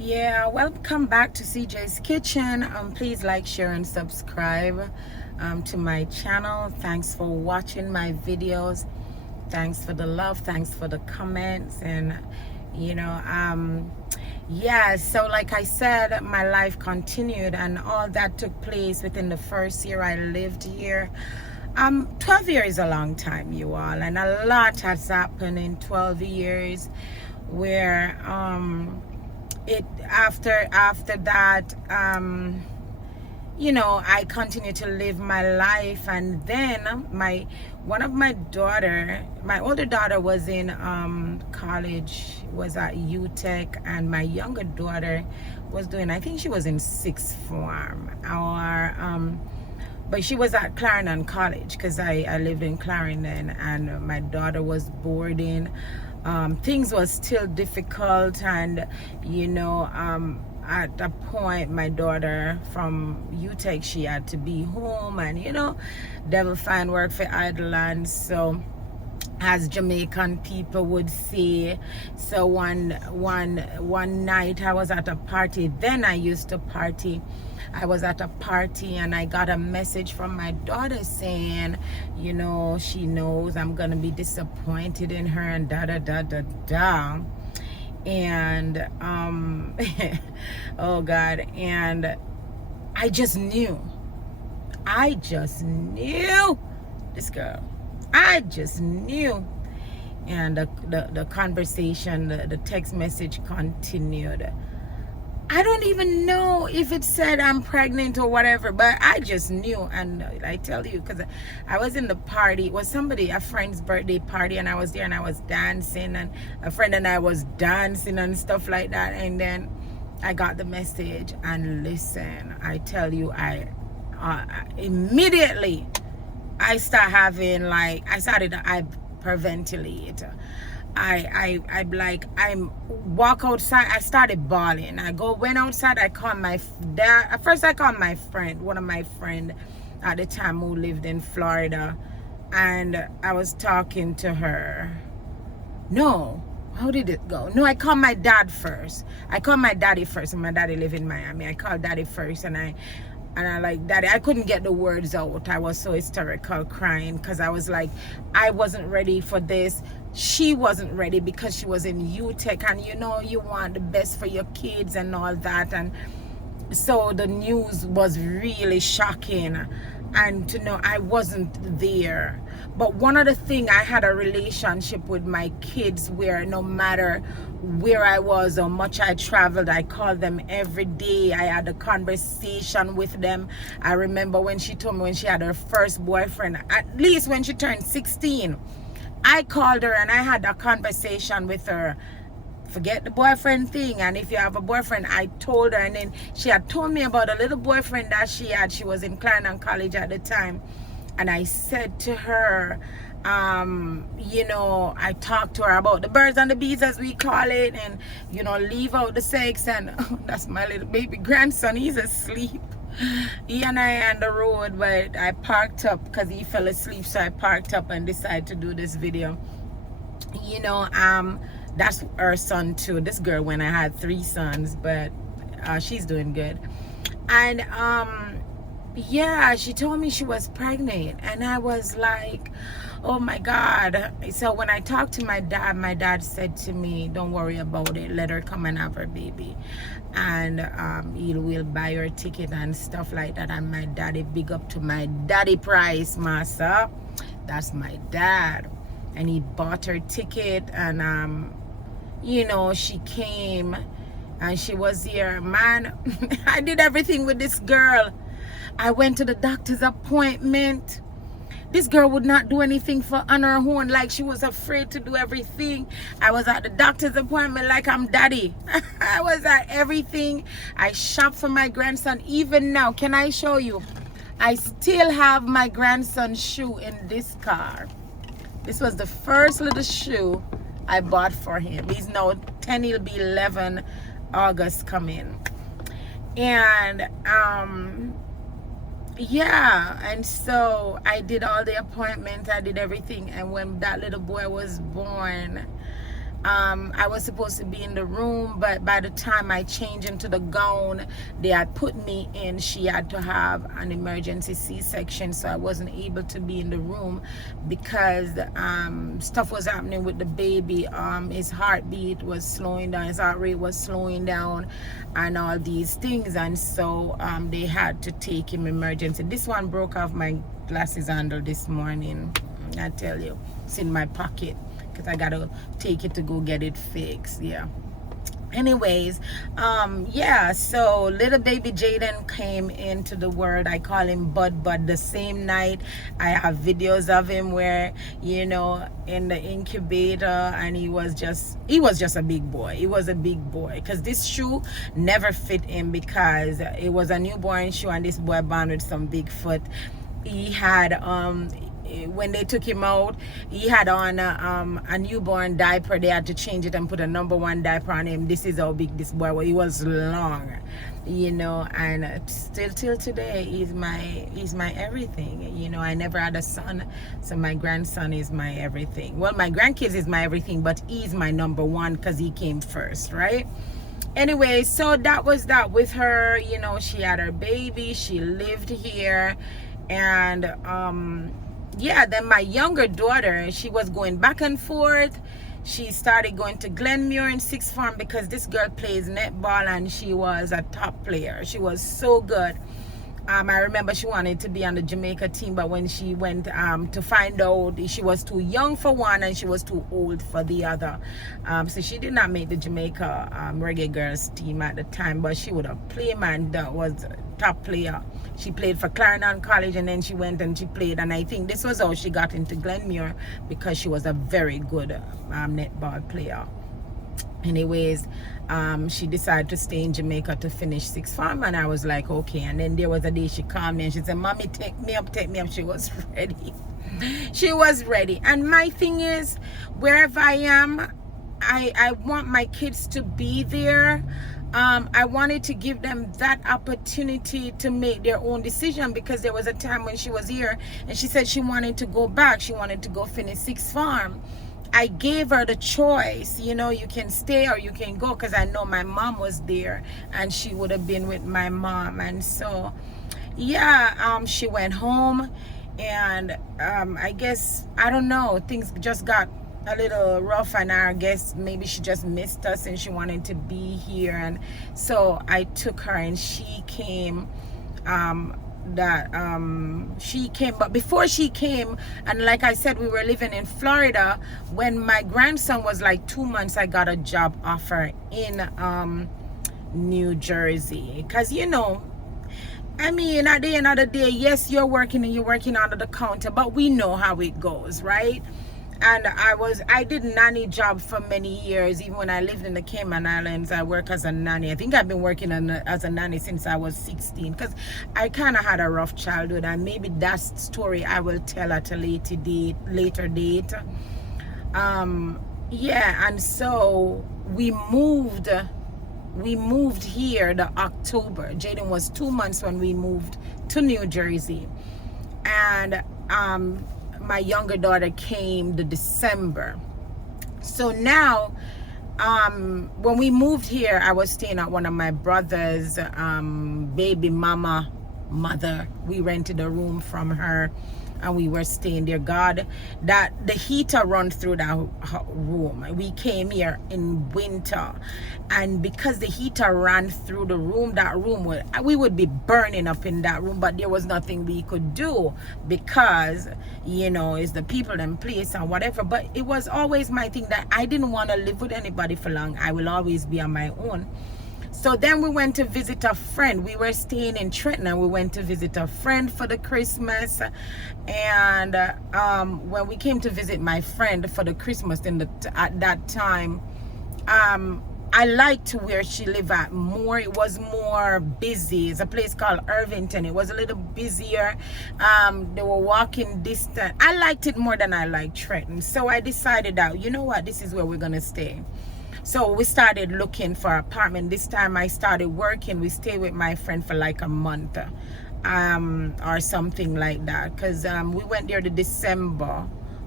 Yeah, welcome back to CJ's Kitchen. Please like, share, and subscribe to my channel. Thanks for watching my videos. Thanks for the love. Thanks for the comments. And you know, yeah. So like I said, my life continued, and all that took place within the first year I lived here. 12 years is a long time, you all, and a lot has happened in 12 years. Where it after that, I continued to live my life, and then my older daughter was in college, was at UTech, and my younger daughter was doing, I think she was in sixth form, or but she was at Clarendon College, because I lived in Clarendon, and my daughter was boarding. Things was still difficult, and at a point my daughter from UTech, she had to be home, and devil find work for idle hands, so as Jamaican people would say. So one night I was at a party. Then I used to party. I was at a party, and I got a message from my daughter saying, she knows I'm gonna be disappointed in her, and da da da da da. And oh God, and I just knew this girl. I just knew. And the conversation, the text message continued. I don't even know if it said I'm pregnant or whatever, but I just knew. And I tell you, because I was in the party. It was a friend's birthday party, and I was there, and I was dancing, and a friend and I was dancing and stuff like that. And then I got the message, and listen, I tell you, I immediately I started hyperventilate. I'm walk outside. I started bawling. Went outside. I called my dad. At first I called my friend, one of my friend at the time, who lived in Florida, and I was talking to her. No, how did it go? No, I called my dad first. I called my daddy first, and my daddy lived in Miami. I called daddy first, and I like, daddy, I couldn't get the words out. I was so hysterical, crying, because I was like, I wasn't ready for this. She wasn't ready, because she was in UTech, and you want the best for your kids and all that. And so the news was really shocking, and to know I wasn't there. But one of the things, I had a relationship with my kids where no matter where I was or much I traveled, I called them every day. I had a conversation with them. I remember when she told me when she had her first boyfriend, at least when she turned 16, I called her and I had a conversation with her. Forget the boyfriend thing, and if you have a boyfriend, I told her. And then she had told me about a little boyfriend that she had. She was in Clarendon College at the time, and I said to her, I talked to her about the birds and the bees, as we call it, and leave out the sex. And that's my little baby grandson, he's asleep. He and I on the road, but I parked up because he fell asleep, so I parked up and decided to do this video. That's her son too. This girl, when I had 3 sons, but she's doing good. And yeah, she told me she was pregnant, and I was like, oh my God. So when I talked to my dad said to me, don't worry about it, let her come and have her baby, and he will buy her ticket and stuff like that. And my daddy, big up to my daddy Price, massa, that's my dad, and he bought her ticket. And she came, and she was here, man. I did everything with this girl. I went to the doctor's appointment. This girl would not do anything on her own. Like, she was afraid to do everything. I was at the doctor's appointment like I'm daddy. I was at everything. I shopped for my grandson. Even now, can I show you? I still have my grandson's shoe in this car. This was the first little shoe I bought for him. He's now 10, he'll be 11 August coming. And yeah, and so I did all the appointments, I did everything. And when that little boy was born, I was supposed to be in the room, but by the time I changed into the gown they had put me in, she had to have an emergency C-section, so I wasn't able to be in the room because stuff was happening with the baby. His heartbeat was slowing down, his heart rate was slowing down, and all these things, and so they had to take him emergency. This one broke off my glasses handle this morning. I tell you, it's in my pocket because I gotta take it to go get it fixed. Yeah, anyways, yeah, so little baby Jaden came into the world. I call him Bud. The same night I have videos of him where, you know, in the incubator, and he was just a big boy. He was a big boy because this shoe never fit him because it was a newborn shoe, and this boy born with some big foot. He had when they took him out, he had on a newborn diaper. They had to change it and put a number 1 diaper on him. This is how big this boy was. He was long, you know, and still till today he's my everything. You know, I never had a son, so my grandson is my everything. Well, my grandkids is my everything, but he's my number 1 because he came first, right? Anyway, so that was that with her. You know, she had her baby, she lived here, and yeah, then my younger daughter, she was going back and forth. She started going to Glenmuir in 6th form because this girl plays netball and she was a top player. She was so good. I remember she wanted to be on the Jamaica team, but when she went to find out, she was too young for one and she was too old for the other. So she did not make the Jamaica Reggae Girls team at the time, but she would have played, man. That was a top player. She played for Clarendon College, and then she went and she played, and I think this was how she got into Glenmuir because she was a very good netball player. Anyways, she decided to stay in Jamaica to finish 6th form, and I was like, okay. And then there was a day she called me and she said, "Mommy, take me up." She was ready. She was ready. And my thing is, wherever I am, I want my kids to be there. I wanted to give them that opportunity to make their own decision, because there was a time when she was here and she said she wanted to go back. She wanted to go finish 6th form. I gave her the choice, you know, you can stay or you can go, because I know my mom was there and she would have been with my mom. And so, yeah, she went home, and I guess, I don't know, things just got a little rough, and I guess maybe she just missed us and she wanted to be here. And so I took her, and she came. She came, but before she came, and like I said, we were living in Florida. When my grandson was like 2 months, I got a job offer in New Jersey, because, you know, I mean, at the end of the day, yes, you're working and you're working under the counter, but we know how it goes, right? And I did nanny job for many years. Even when I lived in the Cayman Islands, I worked as a nanny. I think I've been working as a nanny since I was 16, because I kind of had a rough childhood, and maybe that story I will tell at a later date. Yeah, and so we moved here the October. Jaden was 2 months when we moved to New Jersey, and my younger daughter came the December. So now, when we moved here, I was staying at one of my brother's baby mother. We rented a room from her, and we were staying there. God, that the heater runs through that room. We came here in winter, and because the heater ran through the room, we would be burning up in that room. But there was nothing we could do, because, you know, it's the people and place and whatever. But it was always my thing that I didn't want to live with anybody for long. I will always be on my own. So then we went to visit a friend. We were staying in Trenton, and we went to visit a friend for the Christmas. And when we came to visit my friend for the Christmas, at that time, I liked where she lived at more. It was more busy. It's a place called Irvington. It was a little busier. They were walking distance. I liked it more than I liked Trenton. So I decided that, you know what, this is where we're going to stay. So we started looking for an apartment. This time I started working. We stayed with my friend for like a month or something like that, because we went there the December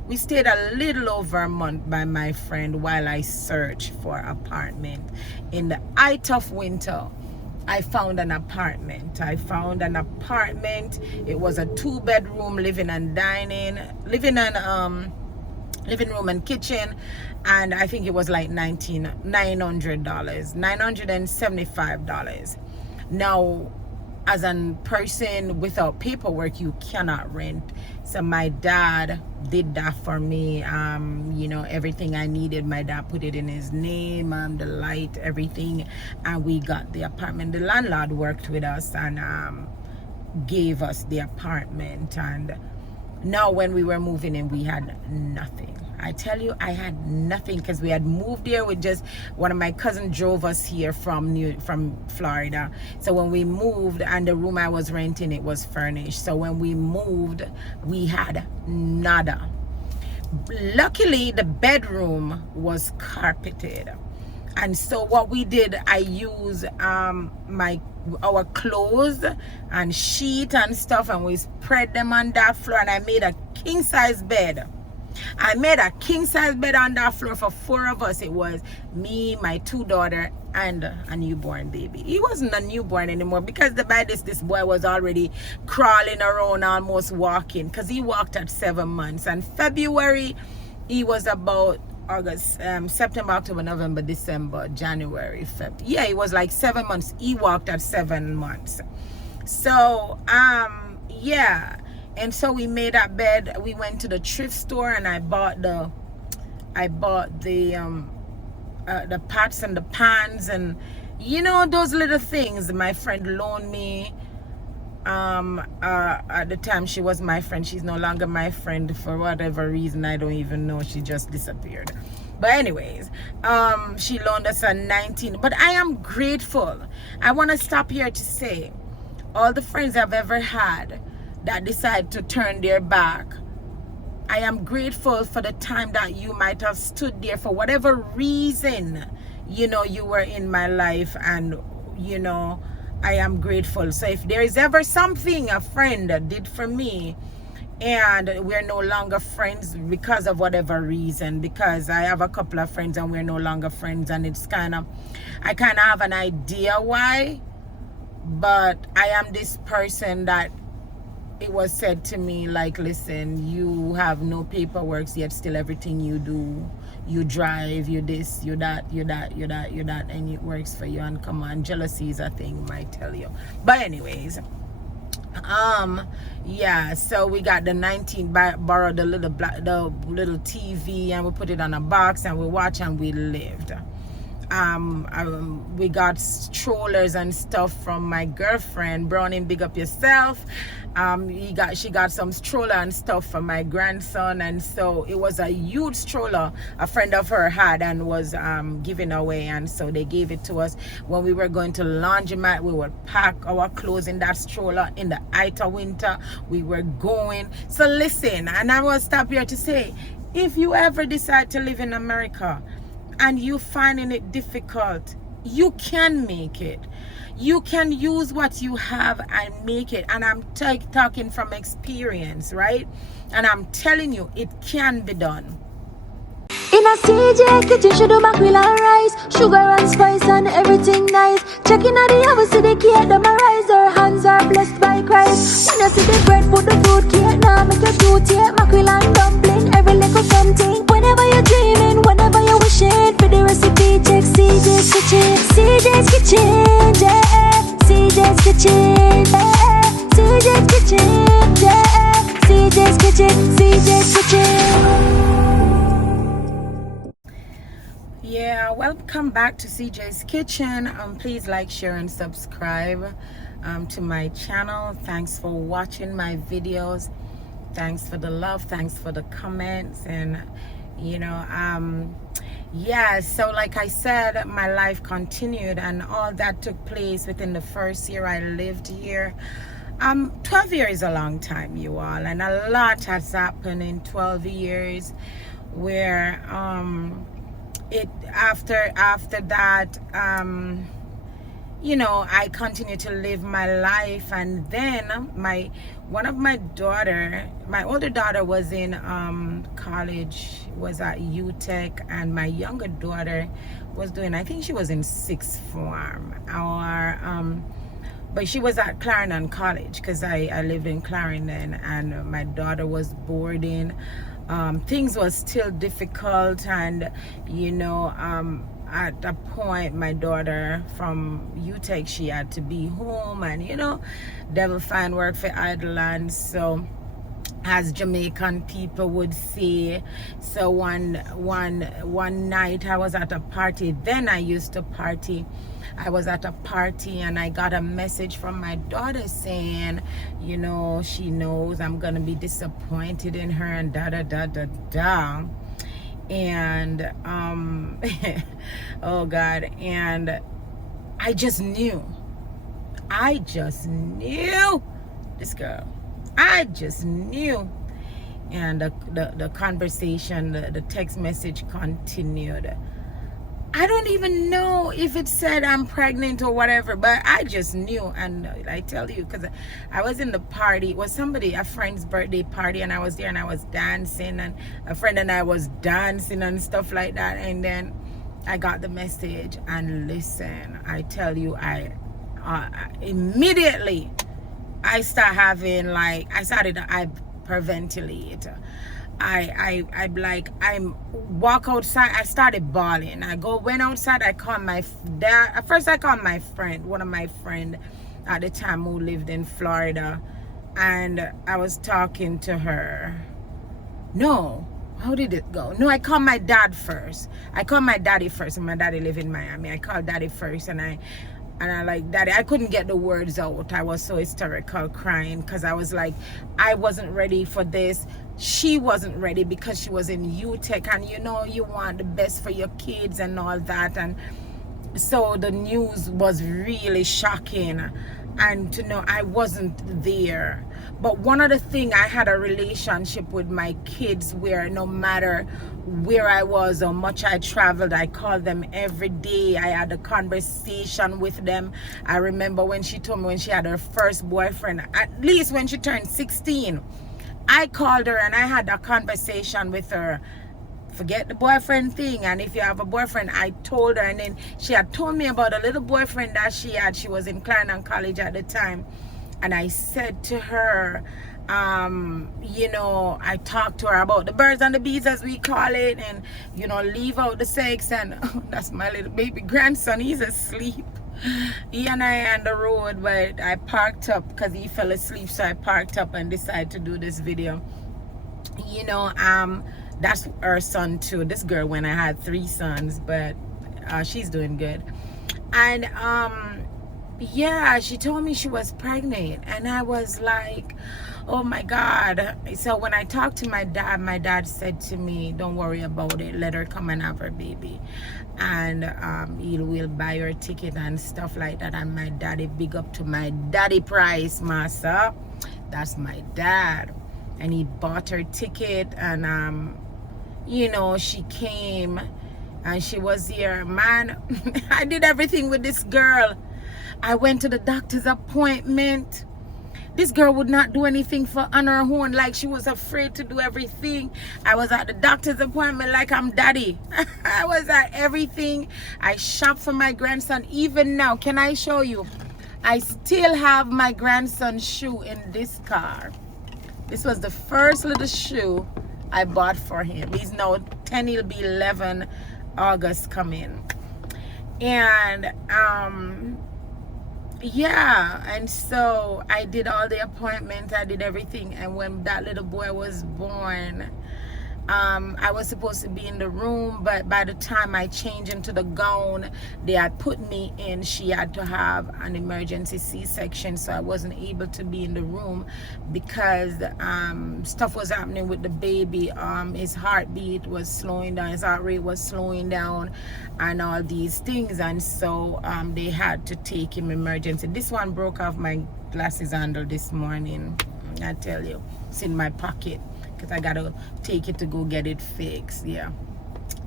We stayed a little over a month by my friend while I searched for apartment. In the height of winter, I found an apartment. It was a 2-bedroom living and dining, living room and kitchen, and I think it was like $975. Now, as a person without paperwork, you cannot rent. So my dad did that for me. You know, everything I needed, my dad put it in his name, the light, everything, and we got the apartment. The landlord worked with us and gave us the apartment. And now when we were moving in, we had nothing. I tell you, I had nothing, because we had moved here with just one of my cousins drove us here from Florida. So when we moved, and the room I was renting, it was furnished. So when we moved, we had nada. Luckily, the bedroom was carpeted. And so what we did, I used our clothes and sheet and stuff, and we spread them on that floor, and I made a king size bed. I made a king size bed on that floor for 4 of us. It was me, my 2 daughters, and a newborn baby. He wasn't a newborn anymore, because by this boy was already crawling around, almost walking, because he walked at 7 months. And February, he was about August, September, October, November, December, January, February. Yeah, he was like 7 months. He walked at 7 months. So yeah. And so we made that bed. We went to the thrift store, and I bought the pots and the pans, and you know, those little things my friend loaned me. At the time, she was my friend. She's no longer my friend for whatever reason. I don't even know. She just disappeared. But anyways, she loaned us a 19. But I am grateful. I want to stop here to say, all the friends I've ever had that decide to turn their back, I am grateful for the time that you might have stood there for whatever reason, you know, you were in my life, and you know, I am grateful. So if there is ever something a friend did for me and we're no longer friends because of whatever reason, because I have a couple of friends and we're no longer friends, and it's I kind of have an idea why, but I am this person that it was said to me, like, listen, you have no paperwork, yet still everything you do, you drive, you this, you that, and it works for you. And come on, jealousy is a thing, might tell you. But anyways, yeah, so we got the 19, borrowed the little TV, and we put it on a box, and we watch, and we lived. We got strollers and stuff from my girlfriend Brownie. Big up yourself. She got some stroller and stuff for my grandson, and so it was a huge stroller a friend of her had and was giving away, and so they gave it to us. When we were going to laundromat, we would pack our clothes in that stroller. In the height of winter, we were going. So listen, and I will stop here to say, if you ever decide to live in America and you finding it difficult, you can make it. You can use what you have and make it. And I'm talking from experience, right? And I'm telling you, it can be done. In a CJ kitchen, she do mackerel and rice, sugar and spice and everything nice. Checking out the house, see the cake, them a rise. Her hands are blessed by Christ. When you see the bread, put the fruit cake. Now make your fruit cake, mackerel and dumpling, every little something. Whenever you're dreaming, whenever you're wishing, for the recipe, check CJ's kitchen. CJ's kitchen, yeah. CJ's kitchen, yeah. CJ's kitchen, yeah. CJ's kitchen, CJ's kitchen. Yeah, welcome back to CJ's Kitchen. Please like, share, and subscribe to my channel. Thanks for watching my videos. Thanks for the love. Thanks for the comments. And you know, yeah, so like I said, my life continued, and all that took place within the first year I lived here. 12 years is a long time, you all, and a lot has happened in 12 years, where after that, you know, I continue to live my life. And then my older daughter was in college, was at UTech, and my younger daughter was doing, I think she was in sixth form, or but she was at Clarendon College, because I lived in Clarendon, and my daughter was boarding. Things was still difficult, and you know, at a point my daughter from UTech, she had to be home, and you know, devil find work for idle hands. So as Jamaican people would say. So one night I was at a party. Then I used to party. I was at a party and I got a message from my daughter saying, you know, she knows I'm gonna be disappointed in her and da da da da da. And oh God, and I just knew this girl. I just knew. And the conversation, the text message continued. I don't even know if it said I'm pregnant or whatever, but I just knew. And I tell you, because I was in the party. It was a friend's birthday party, and I was there and I was dancing, and a friend and I was dancing and stuff like that. And then I got the message, and listen, I tell you, I immediately I started hyperventilate. I'm walk outside. I started bawling. Went outside. I called my dad. At first I called my friend, one of my friend at the time, who lived in Florida, and I was talking to her. No, how did it go? No, I called my dad first. I called my daddy first, and my daddy lived in Miami. I called daddy first, and I like, daddy, I couldn't get the words out. I was so hysterical, crying, because I was like, I wasn't ready for this. She wasn't ready, because she was in UTech, and you know, you want the best for your kids and all that. And so the news was really shocking, and to know I wasn't there. But one of the things, I had a relationship with my kids where no matter where I was or much I traveled, I called them every day. I had a conversation with them. I remember when she told me when she had her first boyfriend, at least when she turned 16, I called her and I had a conversation with her. Forget the boyfriend thing, and if you have a boyfriend, I told her. And then she had told me about a little boyfriend that she had. She was in Clarendon College at the time. And I said to her, you know, I talked to her about the birds and the bees, as we call it, and you know, leave out the sex. And that's my little baby grandson, he's asleep. He and I on the road, but I parked up because he fell asleep. So I parked up and decided to do this video. You know, that's her son too. This girl, when I had 3 sons, but she's doing good. And yeah, she told me she was pregnant, and I was like, oh my God. So when I talked to my dad said to me, don't worry about it, let her come and have her baby, and he will buy her ticket and stuff like that. And my daddy, big up to my daddy Price, massa, that's my dad, and he bought her ticket. And you know, she came and she was here, man. I did everything with this girl. I went to the doctor's appointment. This girl would not do anything on her own. Like, she was afraid to do everything. I was at the doctor's appointment like I'm daddy. I was at everything. I shopped for my grandson. Even now, can I show you? I still have my grandson's shoe in this car. This was the first little shoe I bought for him. He's now 10, he'll be 11 August coming. And yeah, and so I did all the appointments, I did everything. And when that little boy was born, I was supposed to be in the room, but by the time I changed into the gown they had put me in, she had to have an emergency C-section, so I wasn't able to be in the room because stuff was happening with the baby. His heartbeat was slowing down, his heart rate was slowing down, and all these things. And so they had to take him emergency. This one broke off my glasses handle this morning, I tell you. It's in my pocket because I gotta take it to go get it fixed. Yeah,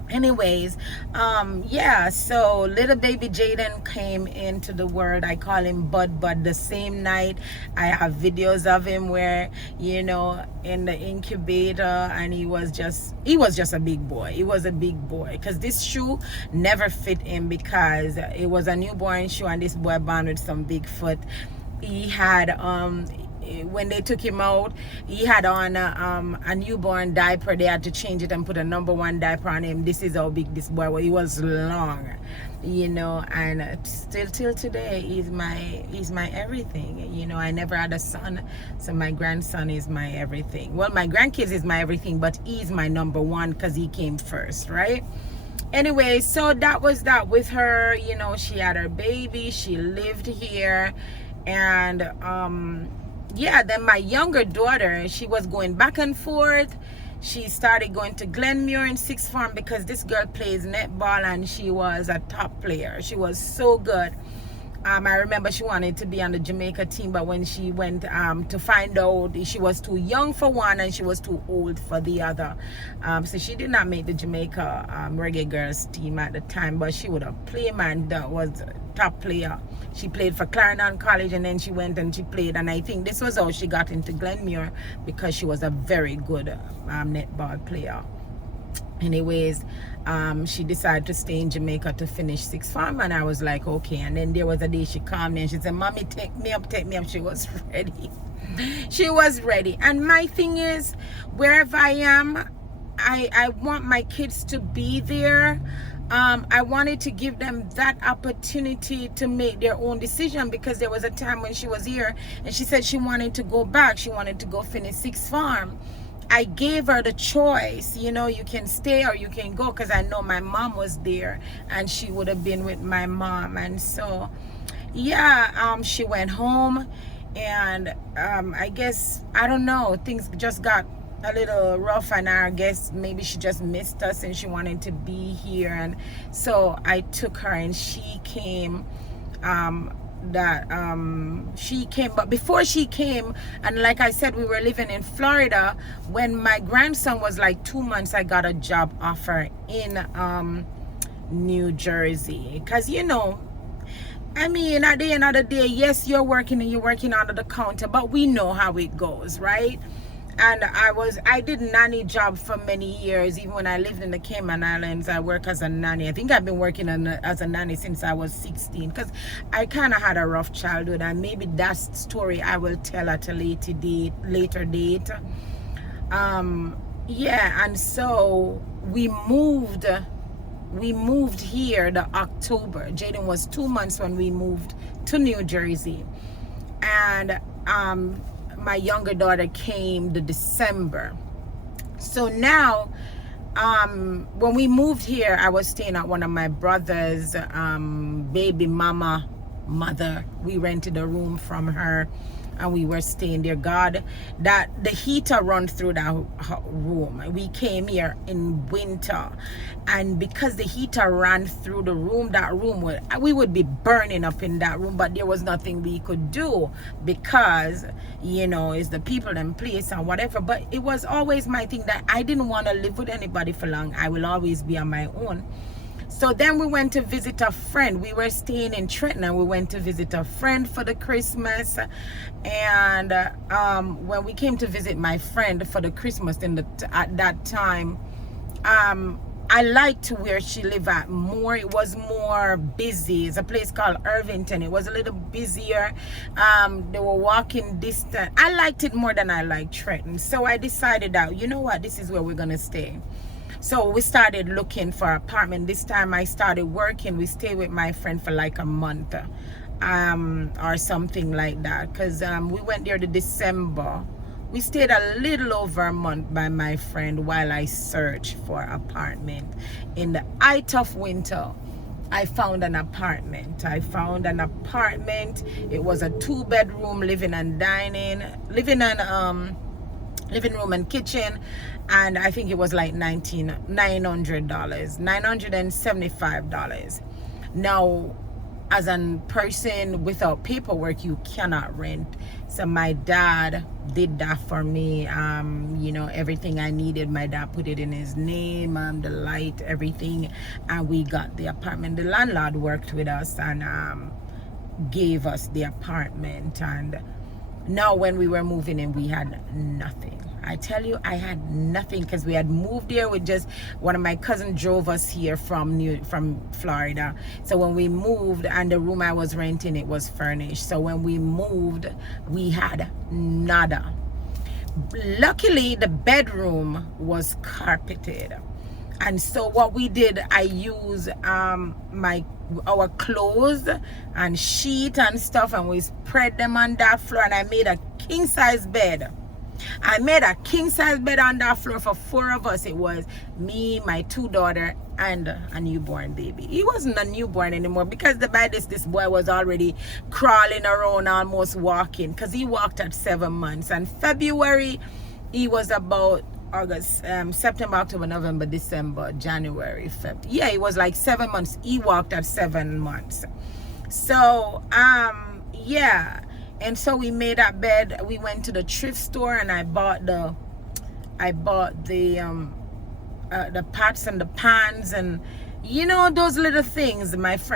Anyways, yeah, so little baby Jaden came into the world. I call him Bud. The same night, I have videos of him where, you know, in the incubator, and he was just a big boy. He was a big boy because this shoe never fit him because it was a newborn shoe, and this boy born with some big foot. He had when they took him out, he had on a newborn diaper. They had to change it and put a number 1 diaper on him. This is how big this boy was. He was long, you know, and still till today he's my everything. You know, I never had a son, so my grandson is my everything. Well, my grandkids is my everything, but he's my number 1 because he came first, right? Anyway, so that was that with her. You know, she had her baby, she lived here, and yeah, then my younger daughter, she was going back and forth. She started going to Glenmuir in 6th form because this girl plays netball and she was a top player. She was so good. I remember she wanted to be on the Jamaica team, but when she went to find out, she was too young for one and she was too old for the other. So she did not make the Jamaica Reggae Girls team at the time, but she would have played, man. That was a top player. She played for Clarendon College, and then she went and she played, and I think this was how she got into Glenmuir because she was a very good netball player. Anyways, she decided to stay in Jamaica to finish 6th form, and I was like, okay. And then there was a day she called me and she said, Mommy, take me up. She was ready. She was ready. And my thing is, wherever I am, I want my kids to be there. I wanted to give them that opportunity to make their own decision, because there was a time when she was here and she said she wanted to go back. She wanted to go finish 6th form. I gave her the choice, you know, you can stay or you can go, because I know my mom was there and she would have been with my mom. And so, yeah, she went home, and I guess, I don't know, things just got a little rough, and I guess maybe she just missed us and she wanted to be here. And so I took her, and she came. She came, but before she came, and like I said, we were living in Florida. When my grandson was like 2 months, I got a job offer in New Jersey, because, you know, I mean, at the end of the day, yes, you're working and you're working under the counter, but we know how it goes, right? And I did nanny job for many years. Even when I lived in the Cayman Islands, I worked as a nanny. I think I've been working as a nanny since I was 16, because I kind of had a rough childhood, and maybe that story I will tell at a later date. Yeah, and so we moved here the October. Jaden was 2 months when we moved to New Jersey, and my younger daughter came the December. So now, when we moved here, I was staying at one of my brother's baby mother. We rented a room from her, and we were staying there. God, that the heater run through that room. We came here in winter, and because the heater ran through the room, we would be burning up in that room. But there was nothing we could do, because, you know, it's the people and place and whatever. But it was always my thing that I didn't want to live with anybody for long. I will always be on my own. So then we went to visit a friend. We were staying in Trenton, and we went to visit a friend for the Christmas. And when we came to visit my friend for the Christmas at that time, I liked where she lived at more. It was more busy. It's a place called Irvington. It was a little busier. They were walking distance. I liked it more than I liked Trenton. So I decided that, you know what, this is where we're going to stay. So we started looking for an apartment. This time I started working. We stayed with my friend for like a month or something like that, because we went there to December. We stayed a little over a month by my friend while I searched for an apartment. In the height of winter, I found an apartment. It was a 2-bedroom living room and kitchen, and I think it was like $975. Now as a person without paperwork, you cannot rent. So my dad did that for me. You know, everything I needed, my dad put it in his name, the light, everything, and we got the apartment. The landlord worked with us and gave us the apartment. And now when we were moving in, we had nothing. I tell you, I had nothing, because we had moved here with just one of my cousins drove us here from Florida. So when we moved, and the room I was renting, it was furnished. So when we moved, we had nada. Luckily, the bedroom was carpeted. And so what we did, I used our clothes and sheet and stuff, and we spread them on that floor, and I made a king size bed. I made a king size bed on that floor for 4 of us. It was me, my 2 daughters, and a newborn baby. He wasn't a newborn anymore, because by this boy was already crawling around, almost walking, because he walked at 7 months. And February, he was about August, September, October, November, December, January, February. Yeah, it was like 7 months. He walked at 7 months. So yeah. And so we made that bed. We went to the thrift store, and I bought the pots and the pans, and you know, those little things. My friend